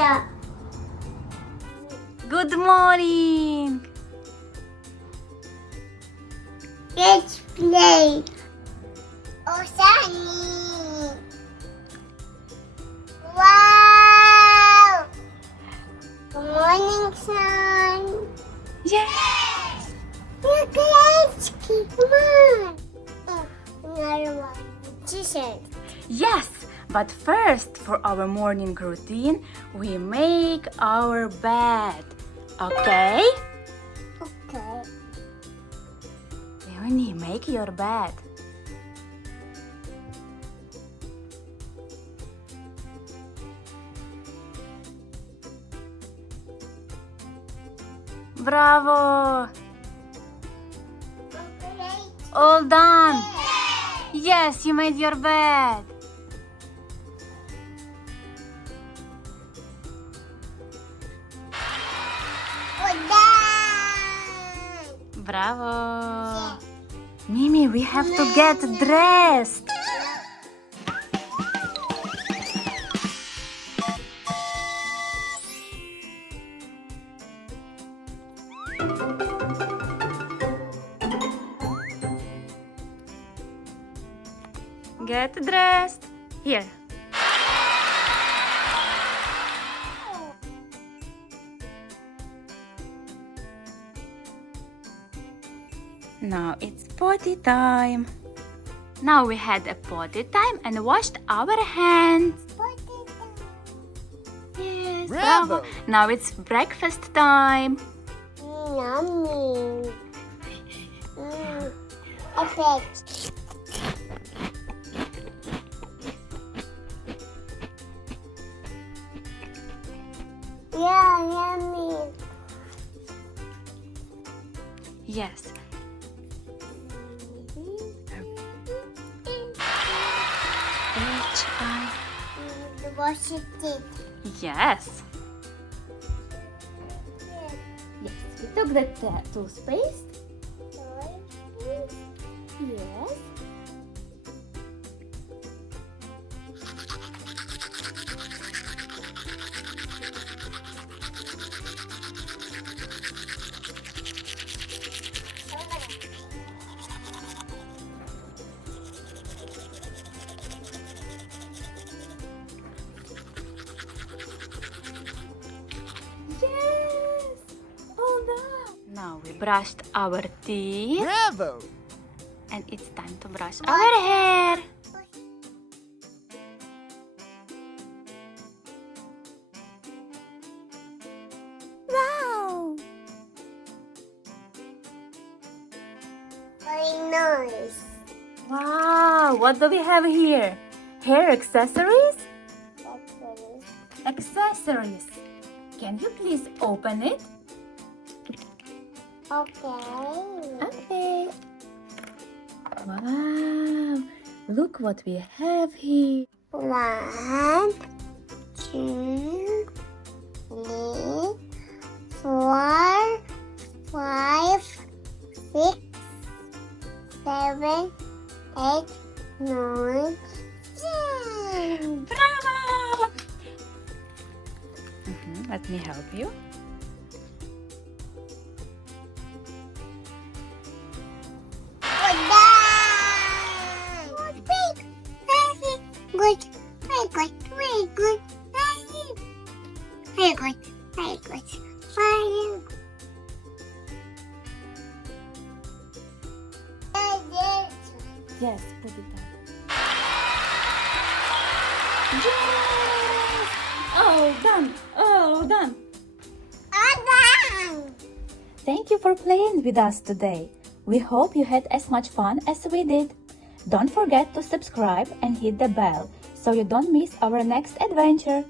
Tata. Good morning. Let's play. Oh, sunny. Wow. Good morning, son. Yes. Look, let's come on. Another one. T-shirt. Yes. But first, for our morning routine, we make our bed. Okay? Okay. Leonie, make your bed. Bravo! All done. Yes, you made your bed. Bravo! Mimi, we have to get dressed. Get dressed. Here. Now it's potty time. Now we had a potty time and washed our hands. Yes, bravo. Now it's breakfast time. Yummy. Perfect. Yeah, yummy. Yes. H-I. Wash it. Yes. Yes. We took the toothpaste. Yes. Yes. All done. Now we brushed our teeth. Bravo! And it's time to brush our hair. Wow. Very nice. Wow, what do we have here? Hair accessories? Accessories. Can you please open it? Okay. Okay. Wow, look what we have here. 1, 2, 3, 4, 5, 6, 7, 8, 9, 10. Bravo! Let me help you. Good. Very good. Very good. Very good. Very good. Very good. Yes, put it on. Yes! Oh, done. Oh, done. Thank you for playing with us today. We hope you had as much fun as we did. Don't forget to subscribe and hit the bell so you don't miss our next adventure.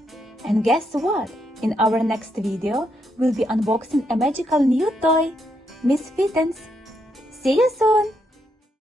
And guess what? In our next video, we'll be unboxing a magical new toy, Miss Fittens. See you soon!